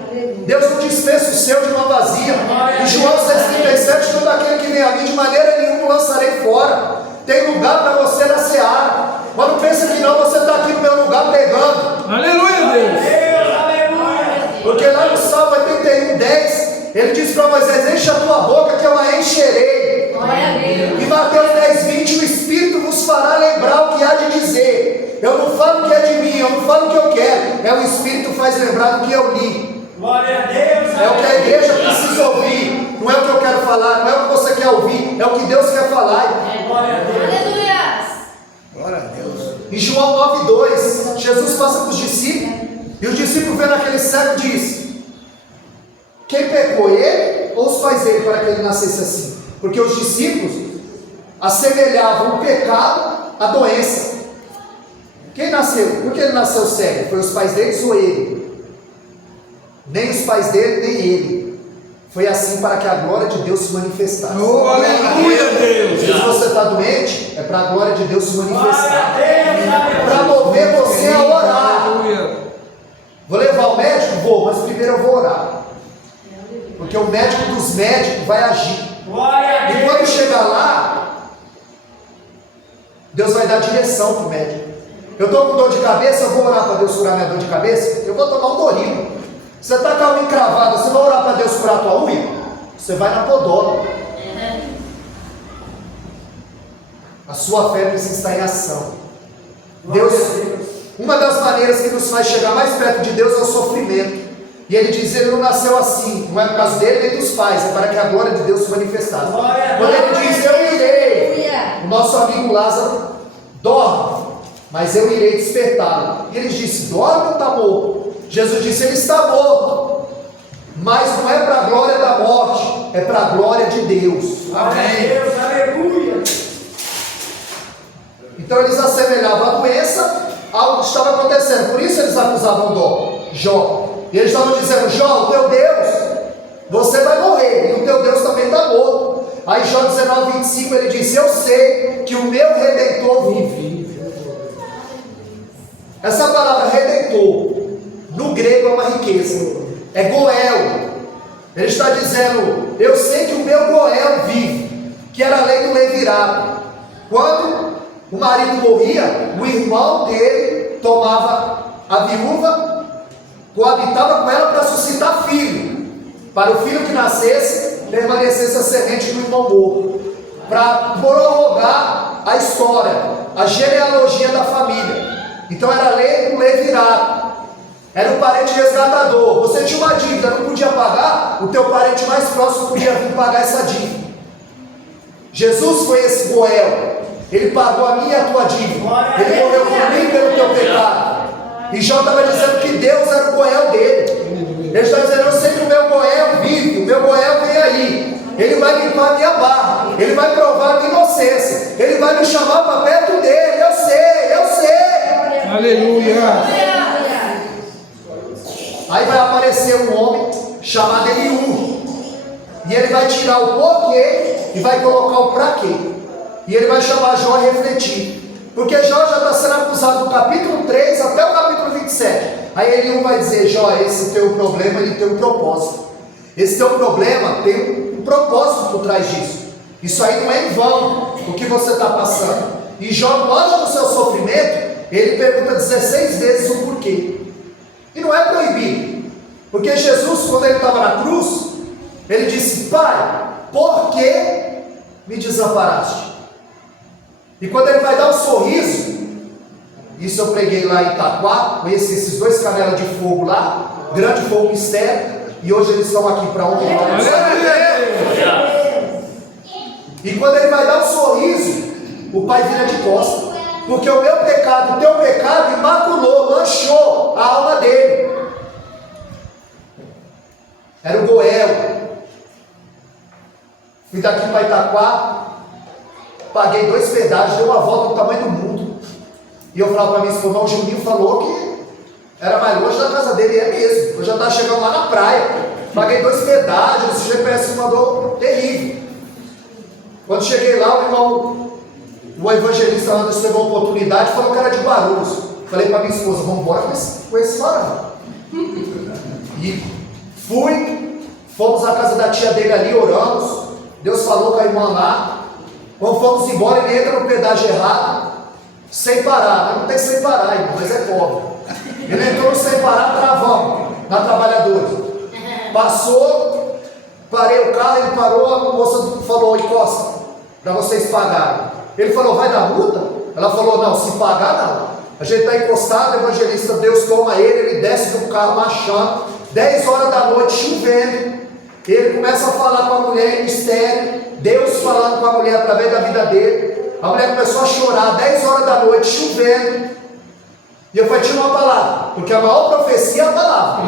Deus não dispensa o seu de mão vazia. Em João 6,37, todo aquele que vem a mim de maneira nenhuma lançarei fora. Tem lugar para você na seara. Mas não pensa que não, você está aqui no meu lugar pregando. Aleluia, Deus. Aleluia. Porque lá no Salmo 81:10, ele diz para Moisés: enche a tua boca que eu a encherei. E Mateus 10:20, o Espírito vos fará lembrar o que há de dizer. Eu não falo o que é de mim, eu não falo o que eu quero. É o Espírito que faz lembrar do que eu li. Glória a Deus. É o que a igreja precisa ouvir. Não é o que eu quero falar, não é o que você quer ouvir, é o que Deus quer falar. Glória a Deus. Glória a Deus. Em João 9:2, Jesus passa para os discípulos, e os discípulos vendo aquele cego diz: quem pecou, ele ou os pais dele, para que ele nascesse assim? Porque os discípulos assemelhavam o pecado à doença. Quem nasceu? Por que ele nasceu cego? Foi os pais deles ou ele? Nem os pais dele, nem ele. Foi assim para que a glória de Deus se manifestasse. Oh, aleluia, Deus. Se você está doente, é para a glória de Deus se manifestar. Glória Para mover você a orar. Aleluia. Vou levar o médico? Vou, mas primeiro eu vou orar. Porque o médico dos médicos vai agir. a E Deus. quando chegar lá, Deus vai dar direção para o médico. Eu estou com dor de cabeça, eu vou orar para Deus curar minha dor de cabeça? Eu vou tomar um Doril. Você está com a unha encravada, você vai orar para Deus curar a tua unha? Você vai na podóloga. A sua fé precisa estar em ação. Deus, uma das maneiras que nos faz chegar mais perto de Deus é o sofrimento. E ele diz: ele não nasceu assim, não é por causa dele nem dos pais, é para que a glória de Deus se manifestasse. Quando ele diz: eu irei, o nosso amigo Lázaro dorme, mas eu irei despertá-lo. E ele disse: dorme ou está morto? Jesus disse: ele está morto, mas não é para a glória da morte, é para a glória de Deus. Amém. Aleluia. Então eles assemelhavam a doença ao que estava acontecendo. Por isso eles acusavam Jó. E eles estavam dizendo: Jó, o teu Deus, você vai morrer, e o teu Deus também está morto. Aí Jó 19:25 ele diz: eu sei que o meu Redentor vive. Essa palavra Redentor no grego é uma riqueza, é Goel. Ele está dizendo: eu sei que o meu Goel vive, que era a lei do levirato. Quando o marido morria, o irmão dele tomava a viúva, coabitava com ela para suscitar filho, para o filho que nascesse, permanecesse a semente do irmão morto, para prorrogar a história, a genealogia da família. Então era a lei do levirato. Era um parente resgatador. Você tinha uma dívida, não podia pagar, o teu parente mais próximo podia vir pagar essa dívida. Jesus foi esse Goel. Ele pagou a minha e a tua dívida. Ele morreu por mim pelo teu pecado. E Jó estava dizendo que Deus era o Goel dele. Ele está dizendo: eu sei que o meu Goel vive, o meu Goel vem aí. Ele vai limpar a minha barra, ele vai provar a minha inocência, ele vai me chamar para perto dele. Eu sei, eu sei. Aleluia. Aí vai aparecer um homem chamado Eliú, e ele vai tirar o porquê e vai colocar o pra quê. E ele vai chamar Jó a refletir, porque Jó já está sendo acusado do capítulo 3 até o capítulo 27. Aí Eliú vai dizer: Jó, esse teu problema, ele tem um propósito. Esse teu problema tem um propósito por trás disso. Isso aí não é em vão o que você está passando. E Jó, no auge do seu sofrimento, ele pergunta 16 vezes o porquê. E não é proibido, porque Jesus, quando ele estava na cruz, ele disse: Pai, por que me desamparaste? E quando ele vai dar um sorriso, Isso eu preguei lá em Itaquá, conheci esses dois canelas de fogo lá, grande fogo mistério, e hoje eles estão aqui para honrar o Deus. E quando ele vai dar um sorriso, o pai vira de costas, porque o meu pecado, o teu pecado, imaculou, manchou a alma dele. Era o Goel. Fui daqui para Itaquá, paguei 2 pedágios, deu uma volta do tamanho do mundo. E eu falava para mim, esse irmão Juninho falou que era mais longe da casa dele, e é mesmo. Eu já estava chegando lá na praia. Paguei 2 pedágios, esse GPS me mandou terrível. Quando cheguei lá, o evangelista Anderson teve uma oportunidade e falou que era de Guarulhos. Falei para minha esposa, vamos embora com esse varão. E fomos à casa da tia dele ali, oramos. Deus falou com a irmã lá. Quando fomos embora, ele entra no pedágio errado, sem parar. Mas não tem sem parar, irmão, mas é pobre. Ele entrou sem parar, travão, na Trabalhadores. Passou, parei o carro, ele parou, a moça falou, encosta, para vocês pagarem. Ele falou, vai dar multa? Ela falou, não, se pagar não. A gente está encostado, o evangelista, Deus toma ele desce do carro marchando, 10 horas da noite, chovendo. Ele começa a falar com a mulher em mistério, Deus falando com a mulher através da vida dele. A mulher começou a chorar, 10 horas da noite, chovendo. E eu falei, tinha uma palavra, porque a maior profecia é a palavra.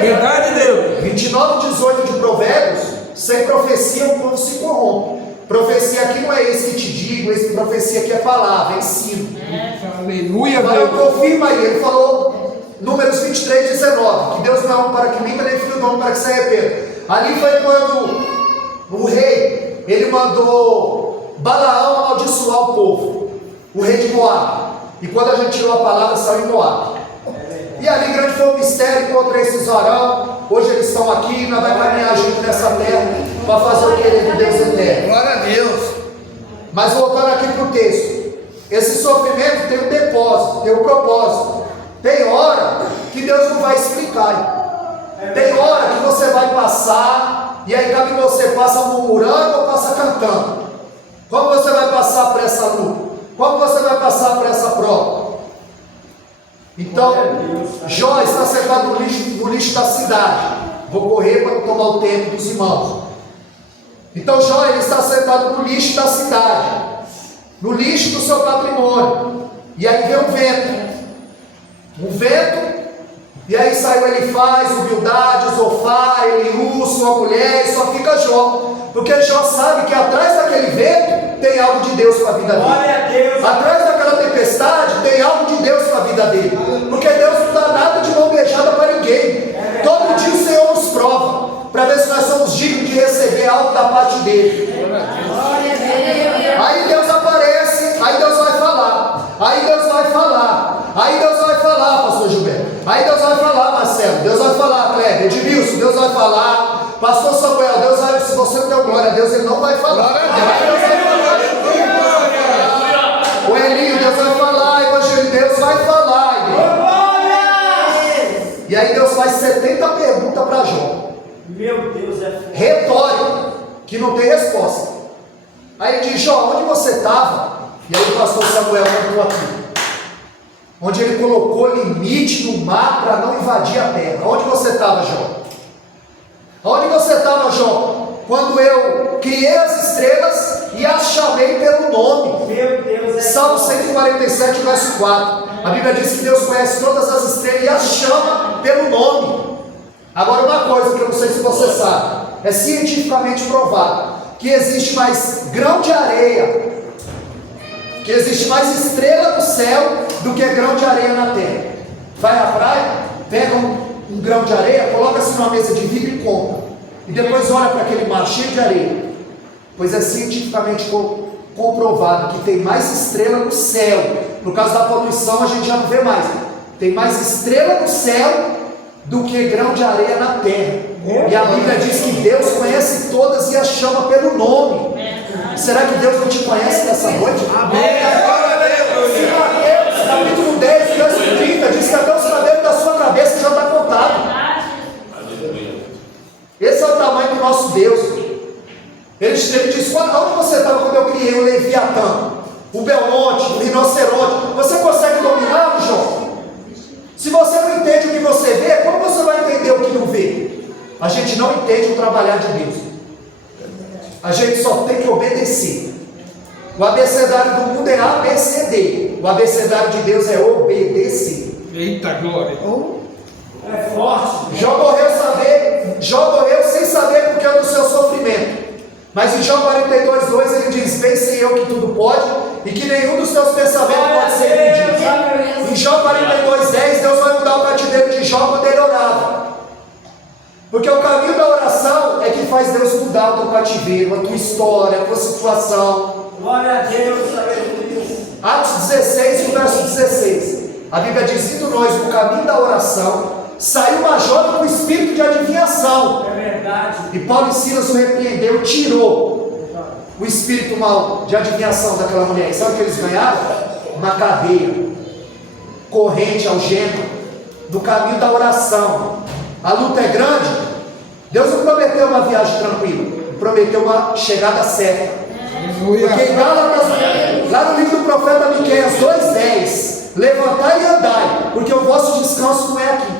Verdade, Deus. 29:18 de Provérbios, sem profecia o povo se corrompe. Profecia aqui não é esse que te digo, esse profecia aqui é palavra, é ensino. Aleluia, Agora eu Deus. confirmo aí, ele falou, Números 23:19, que Deus não é um para que minta, nem filho do homem para que se arrependa. Ali foi quando o rei, ele mandou Balaão amaldiçoar o povo, o rei de Moab. E quando a gente tirou a palavra, saiu em Moab. E ali grande foi o mistério, encontrei esses varão. Hoje eles estão aqui, nós vamos caminhar junto nessa terra para fazer o querer de Deus eterno. Glória a Deus. Mas voltando aqui para o texto, esse sofrimento tem um depósito, tem um propósito. Tem hora que Deus não vai explicar. Tem hora que você vai passar, e aí cabe você passa murmurando ou passa cantando. Como você vai passar por essa luta? Como você vai passar por essa prova? Então, Jó está sentado no lixo da cidade. Vou correr para tomar o tempo dos irmãos. Então, Jó ele está sentado no lixo da cidade, no lixo do seu patrimônio. E aí vem um vento, e aí saiu Elifaz, o Bildade, Zofar, Eliú, sua mulher, e só fica Jó. Porque Jó sabe que atrás daquele vento tem algo de Deus para a vida dele. Glória a Deus. Atrás daquela tempestade tem algo de Deus para a vida dele. Porque Deus não dá nada de mão beijada para ninguém. Todo dia o Senhor nos prova, para ver se nós somos dignos de receber algo da parte dele. Aí Deus aparece, aí Deus vai falar. Aí Deus vai falar. Aí Deus vai falar, pastor Gilberto. Aí Deus vai falar, Marcelo. Deus vai falar, Kleber. Edmilson, Deus vai falar. Pastor Samuel, Deus vai, se você não deu glória a Deus, ele não vai falar. Aí Deus vai falar. O Elinho, Deus vai falar. Evangelho, Deus vai falar. E aí Deus faz 70 perguntas para Jó. Meu Deus, é foda. Retórica, que não tem resposta. Aí ele diz, Jó, onde você estava? E aí o pastor Samuel contou aqui. Onde ele colocou limite no mar para não invadir a terra. Onde você estava, Jó? Onde você estava, Jó? Quando eu criei as estrelas e as chamei pelo nome. Meu Deus, é Salmo 147, verso 4. A Bíblia diz que Deus conhece todas as estrelas e as chama pelo nome. Agora uma coisa que eu não sei se você sabe, é cientificamente provado, que existe mais grão de areia, que existe mais estrela no céu do que grão de areia na terra. Vai à praia, pega um grão de areia, coloca-se numa mesa de vidro e conta. E depois olha para aquele mar cheio de areia. Pois é cientificamente comprovado que tem mais estrela no céu. No caso da poluição a gente já não vê mais. Tem mais estrela no céu do que grão de areia na terra. E a Bíblia diz que Deus conhece todas e as chama pelo nome. Será que Deus não te conhece nessa noite? Amém. Mateus, capítulo 10, verso 30, diz que até os cabelos da sua cabeça já está contado. Esse é o tamanho do nosso Deus. Ele disse, onde você estava quando eu criei o Leviatã? o Belmonte, o rinoceronte. Você consegue dominá-lo, João? Se você não entende o que você vê, como você vai entender o que não vê? A gente não entende o trabalhar de Deus. A gente só tem que obedecer. O abecedário do mundo é ABCD. O abecedário de Deus é obedecer. Eita glória. É forte. Jó morreu sem saber porque é do seu sofrimento. Mas em Jó 42:2 ele diz: bem sei eu que tudo pode e que nenhum dos teus pensamentos pode ser impedido. Em Jó 42:10 Deus vai mudar o cativeiro de Jó quando ele orava. Porque o caminho da oração é que faz Deus mudar o teu cativeiro, a tua história, a tua situação. Glória a Deus, aleluia. Atos 16, verso 16. A Bíblia diz: indo nós no caminho da oração, saiu uma jovem com espírito de adivinhação. É verdade. E Paulo e Silas o repreendeu, tirou o espírito mal de adivinhação daquela mulher. E sabe o que eles ganharam? Uma cadeia, corrente, algema, no caminho da oração. A luta é grande. Deus não prometeu uma viagem tranquila, prometeu uma chegada certa. Porque em Gálatas, lá no livro do profeta Miqueias 2:10, levantai e andai, porque o vosso descanso não é aqui.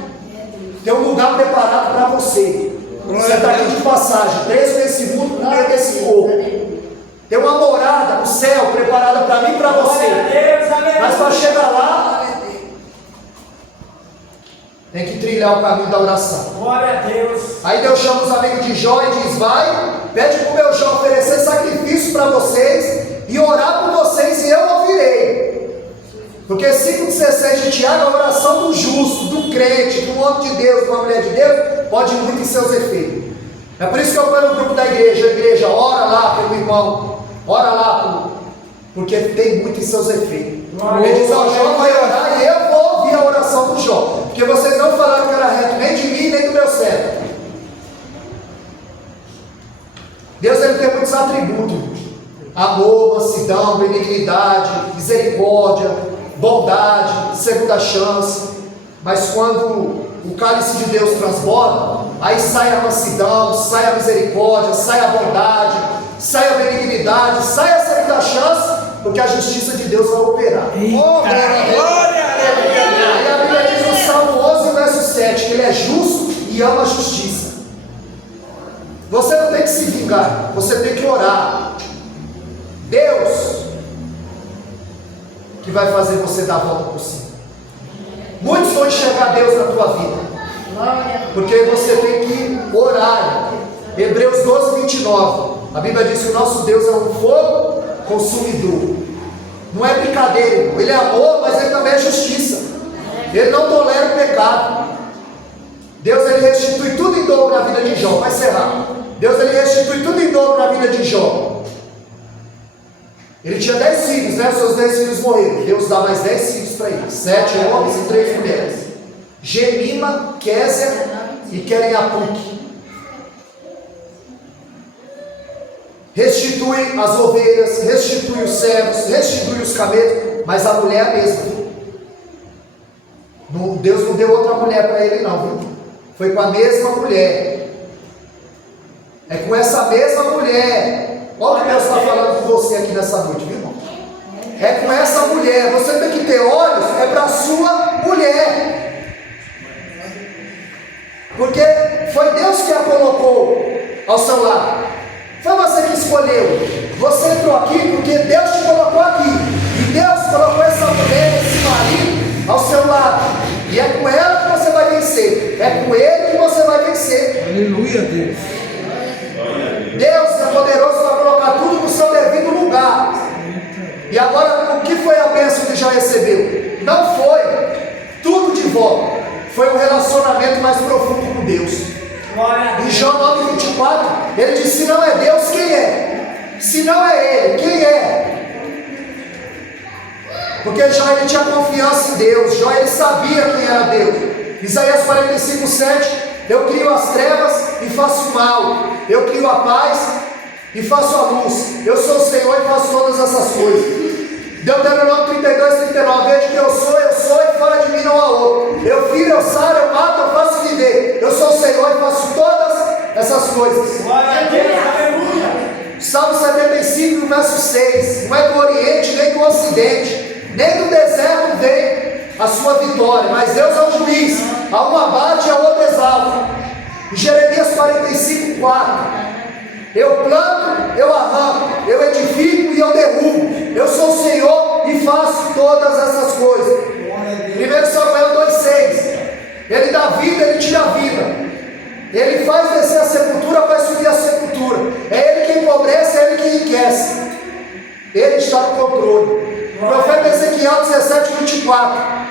Tem um lugar preparado para você. Você está aqui de passagem, preso nesse mundo, no meio desse corpo. Tem uma morada no céu preparada para mim e para você. Mas para chegar lá, tem que trilhar o caminho da oração. Glória a Deus. Aí Deus chama os amigos de Jó e diz: vai, pede para o meu Jó oferecer sacrifício para vocês e orar por vocês e eu ouvirei. Porque 5,16 de Tiago, a oração do justo, do crente, do homem de Deus, de uma mulher de Deus, pode ir muito em seus efeitos. É por isso que eu falo no grupo da igreja: a igreja, ora lá pelo irmão, ora lá, porque tem muito em seus efeitos. Ele diz: ó, Jó vai orar e eu vou ouvir a oração do Jó. Porque vocês não falaram que era reto nem de mim, nem do meu servo. Deus ele tem muitos atributos: amor, mansidão, benignidade, misericórdia, bondade, segunda chance. Mas quando o cálice de Deus transborda, aí sai a mansidão, sai a misericórdia, sai a bondade, sai a benignidade, sai a segunda chance, porque a justiça de Deus vai operar. Glória! Aí a Bíblia diz no Salmo 11, verso 7, que ele é justo e ama a justiça. Você não tem que se vingar, você tem que orar. Deus que vai fazer você dar a volta por cima. Muitos vão enxergar Deus na tua vida, porque você tem que orar. Hebreus 12:29, a Bíblia diz que o nosso Deus é um fogo consumidor. Não é brincadeira, irmão. Ele é amor, mas ele também é justiça. Ele não tolera o pecado. Deus ele restitui tudo em dobro na vida de Jó. Vai encerrar. Deus ele restitui tudo em dobro na vida de Jó. Ele tinha 10 filhos, né? Os seus 10 filhos morreram. Deus dá mais 10 filhos para ele: 7 homens e 3 mulheres. Gemima, Késia e Querenapuque. Restitui as ovelhas, restitui os servos, restitui os camelos, mas a mulher é a mesma. Deus não deu outra mulher para ele não, viu? Foi com a mesma mulher. É com essa mesma mulher. Olha o que Deus está falando com você aqui nessa noite, viu, irmão? É com essa mulher. Você tem que ter olhos, é para a sua mulher. Porque foi Deus que a colocou ao seu lado. Foi você que escolheu. Você entrou aqui porque Deus te colocou aqui. E Deus colocou essa mulher, esse marido ao seu lado. E é com ela que você vai vencer. É com ele que você vai vencer. Aleluia, Deus. Deus é poderoso para colocar tudo no seu devido lugar. E agora, o que foi a bênção que já recebeu? Não foi tudo de volta. Foi um relacionamento mais profundo com Deus. Em João 9:24, ele disse: se não é Deus, quem é? Se não é Ele, quem é? Porque Jó ele tinha confiança em Deus. Jó ele sabia quem era Deus. Isaías 45:7, eu crio as trevas e faço o mal, eu crio a paz e faço a luz, eu sou o Senhor e faço todas essas coisas. Deuteronômio 32:39, veja que eu sou e fora de mim não há outro. Eu filho, eu saro, eu mato, eu faço viver. Eu sou o Senhor e faço todas essas coisas. Glória a Deus, aleluia. Salmo 75, verso 6, não é do Oriente nem do ocidente, nem do deserto vem a sua vitória, mas Deus é o juiz, a um abate e a outro exalta. Em Jeremias 45:4, eu planto, eu arranco, eu edifico e eu derrubo, eu sou o Senhor e faço todas essas coisas. 1 Samuel 2,6, ele dá vida, ele tira a vida. Ele faz descer a sepultura, faz subir a sepultura. É Ele que empobrece, é Ele que enriquece. Ele está no controle. O profeta Ezequiel 17:24,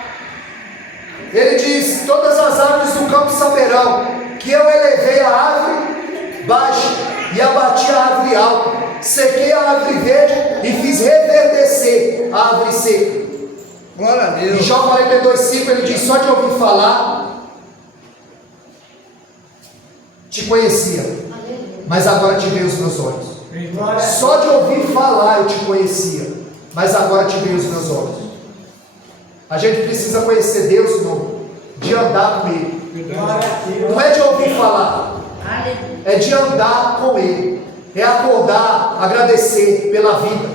ele diz: todas as árvores do campo saberão que eu elevei a árvore baixa e abati a árvore alta, sequei a árvore verde e fiz reverdecer a árvore seca. Glória a Deus. Em Jó 42:5 ele diz: só de ouvir falar te conhecia, mas agora te veio os meus olhos. Só de ouvir falar eu te conhecia, mas agora te veio os meus olhos. A gente precisa conhecer Deus, irmão, de andar com Ele. Não é de ouvir falar, é de andar com Ele, é acordar, agradecer pela vida.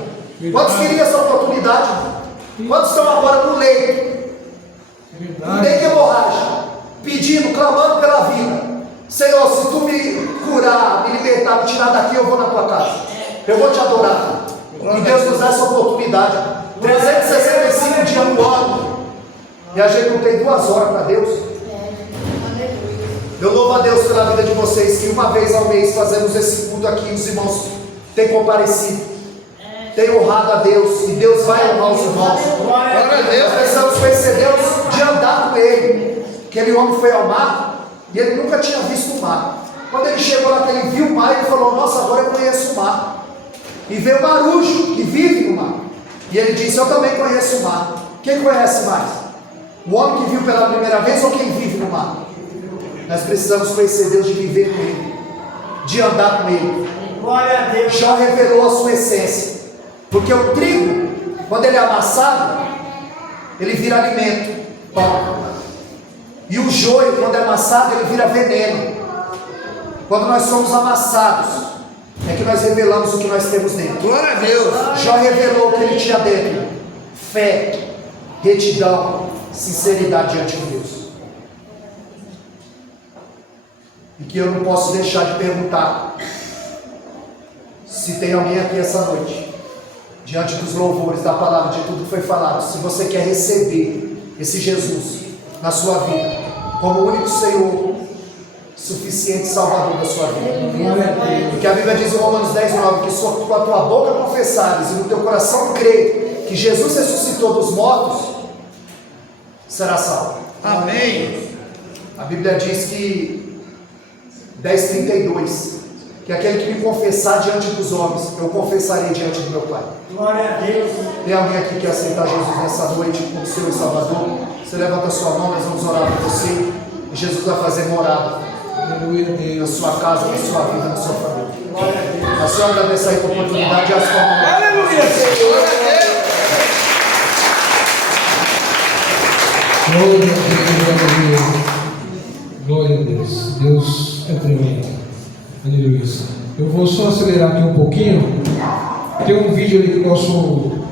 Quantos queriam essa oportunidade? Quantos estão agora no leito, não tem hemorragia, pedindo, clamando pela vida? Senhor, se tu me curar, me libertar, me tirar daqui, eu vou na tua casa, eu vou te adorar. E Deus nos dá essa oportunidade. 365 dias no ano, e a gente não tem 2 horas para Deus. Eu louvo a Deus pela vida de vocês, que uma vez ao mês fazemos esse culto aqui. Os irmãos têm comparecido, têm honrado a Deus, e Deus vai honrar os irmãos. Nós precisamos conhecer Deus de andar com Ele. Aquele homem foi ao mar e ele nunca tinha visto o mar. Quando ele chegou lá, que ele viu o mar, ele falou: nossa, agora eu conheço o mar. E veio o marujo, que vive no mar, e ele disse: eu também conheço o mar. Quem conhece mais? O homem que viu pela primeira vez ou quem vive no mar? Nós precisamos conhecer Deus, de viver com Ele, de andar com Ele. Glória a Deus. Já revelou a sua essência, porque o trigo, quando ele é amassado, ele vira alimento, pão. E o joio, quando é amassado, ele vira veneno. Quando nós somos amassados, é que nós revelamos o que nós temos dentro. Glória a Deus. Já revelou o que ele tinha dentro: fé, retidão, sinceridade diante de Deus. E que eu não posso deixar de perguntar, se tem alguém aqui essa noite, diante dos louvores, da palavra, de tudo que foi falado, se você quer receber esse Jesus na sua vida, como o único Senhor, suficiente Salvador da sua vida. Porque a Bíblia diz em Romanos 10:9, que só com a tua boca confessares e no teu coração crer que Jesus ressuscitou dos mortos, será salvo. Amém. A Bíblia diz que 10:32, que aquele que me confessar diante dos homens, eu confessarei diante do meu Pai. Glória a Deus. Tem alguém aqui que quer aceitar Jesus nessa noite como seu Salvador? Você levanta a sua mão, nós vamos orar por você, e Jesus vai fazer morada na sua casa, na sua vida, na sua família. A senhora agradece aí por a oportunidade e a sua mão. Aleluia. Glória a Deus. Glória a Deus. Deus é tremendo. Aleluia. Eu vou só acelerar aqui um pouquinho. Tem um vídeo ali que o nosso